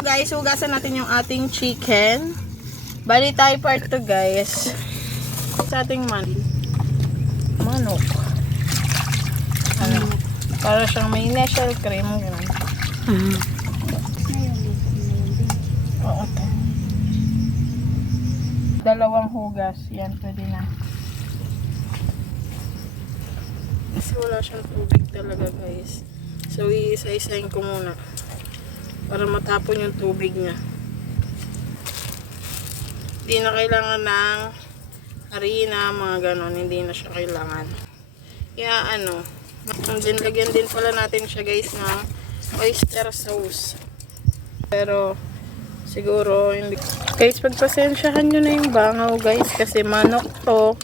Guys, hugasan natin yung ating chicken. Bali tayo part 2 guys. Sa ating manok. Ano? Para siyang may initial cream. Ganun. Oo. Dalawang hugas. Yan, pwede na. Kasi wala siyang tubig talaga guys. So, iisa-isahin ko muna. Para matapon yung tubig niya. Hindi na kailangan ng harina, mga ganon. Hindi na siya kailangan. Kaya ano, lagyan din pala natin siya guys ng oyster sauce. Pero, siguro, hindi. Guys, pagpasensyahan nyo na yung bangaw guys. Kasi manok to.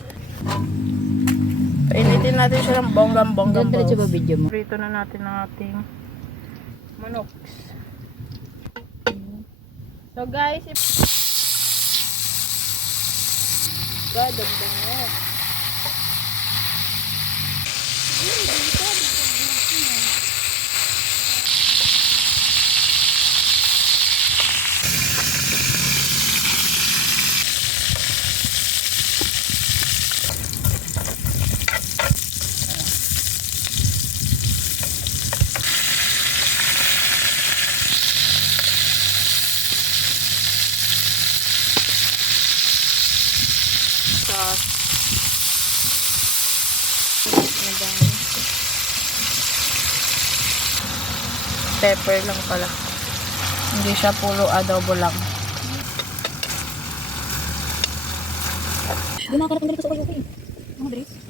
Painitin natin siya ng bonggang-bonggang balls. Prito na natin ang ating manok. So guys, dadagdag mo. Pepper lang pala. Hindi siya puro adobo lang. Gumakarap ng ganito sa kayo. Mga Dres.